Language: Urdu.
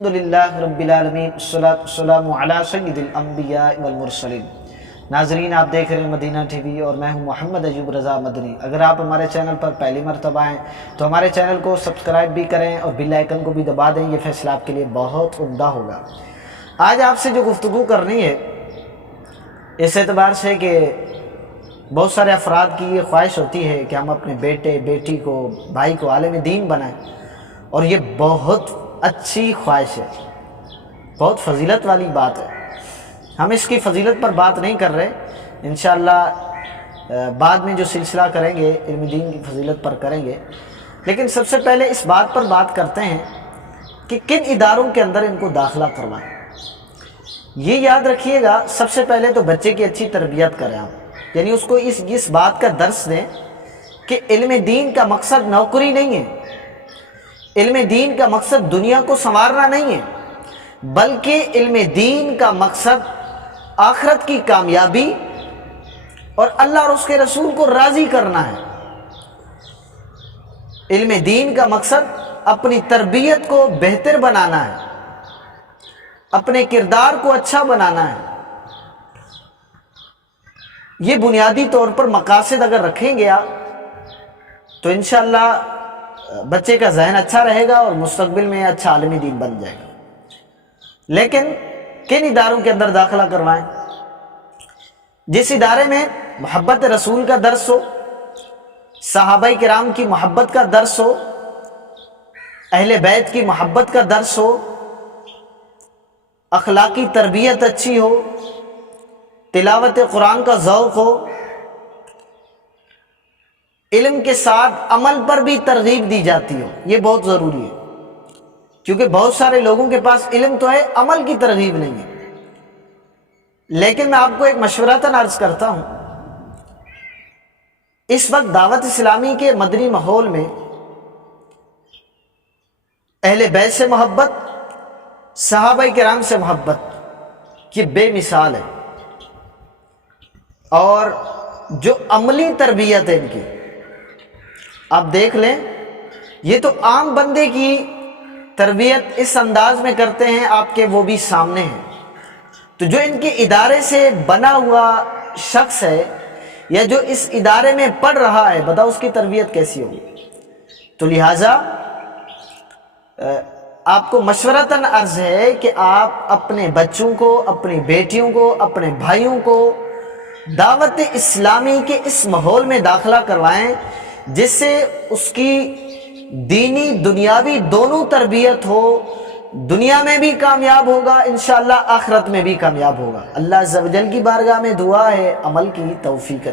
الحمدللہ رب العالمین والصلاة والسلام علی سید الانبیاء والمرسلین۔ ناظرین، آپ دیکھ رہے ہیں مدینہ ٹی وی اور میں ہوں محمد ایوب رضا مدنی۔ اگر آپ ہمارے چینل پر پہلی مرتبہ ہیں تو ہمارے چینل کو سبسکرائب بھی کریں اور بیل آئیکن کو بھی دبا دیں، یہ فیصلہ آپ کے لیے بہت عمدہ ہوگا۔ آج آپ سے جو گفتگو کرنی ہے اس اعتبار سے کہ بہت سارے افراد کی یہ خواہش ہوتی ہے کہ ہم اپنے بیٹے بیٹی کو بھائی کو عالم دین بنائیں، اور یہ بہت اچھی خواہش ہے، بہت فضیلت والی بات ہے۔ ہم اس کی فضیلت پر بات نہیں کر رہے، انشاءاللہ بعد میں جو سلسلہ کریں گے علم دین کی فضیلت پر کریں گے، لیکن سب سے پہلے اس بات پر بات کرتے ہیں کہ کن اداروں کے اندر ان کو داخلہ کروائیں۔ یہ یاد رکھیے گا، سب سے پہلے تو بچے کی اچھی تربیت کریں آپ، یعنی اس کو اس بات کا درس دیں کہ علم دین کا مقصد نوکری نہیں ہے، علم دین کا مقصد دنیا کو سنوارنا نہیں ہے، بلکہ علم دین کا مقصد آخرت کی کامیابی اور اللہ اور اس کے رسول کو راضی کرنا ہے۔ علم دین کا مقصد اپنی تربیت کو بہتر بنانا ہے، اپنے کردار کو اچھا بنانا ہے۔ یہ بنیادی طور پر مقاصد اگر رکھیں گے آپ تو انشاءاللہ بچے کا ذہن اچھا رہے گا اور مستقبل میں اچھا عالم دین بن جائے گا۔ لیکن کن اداروں کے اندر داخلہ کروائیں؟ جس ادارے میں محبت رسول کا درس ہو، صحابہ کرام کی محبت کا درس ہو، اہل بیت کی محبت کا درس ہو، اخلاقی تربیت اچھی ہو، تلاوت قرآن کا ذوق ہو، علم کے ساتھ عمل پر بھی ترغیب دی جاتی ہو، یہ بہت ضروری ہے، کیونکہ بہت سارے لوگوں کے پاس علم تو ہے، عمل کی ترغیب نہیں ہے۔ لیکن میں آپ کو ایک مشورتاً عرض کرتا ہوں، اس وقت دعوت اسلامی کے مدنی ماحول میں اہل بیت سے محبت، صحابہ کرام سے محبت یہ بے مثال ہے، اور جو عملی تربیت ہے ان کی آپ دیکھ لیں، یہ تو عام بندے کی تربیت اس انداز میں کرتے ہیں آپ کے، وہ بھی سامنے ہیں، تو جو ان کے ادارے سے بنا ہوا شخص ہے یا جو اس ادارے میں پڑھ رہا ہے، بتاؤ اس کی تربیت کیسی ہوگی؟ تو لہٰذا آپ کو مشورتاً عرض ہے کہ آپ اپنے بچوں کو، اپنی بیٹیوں کو، اپنے بھائیوں کو دعوت اسلامی کے اس ماحول میں داخلہ کروائیں، جس سے اس کی دینی دنیاوی دونوں تربیت ہو، دنیا میں بھی کامیاب ہوگا انشاءاللہ، آخرت میں بھی کامیاب ہوگا۔ اللہ عز و جل کی بارگاہ میں دعا ہے عمل کی توفیق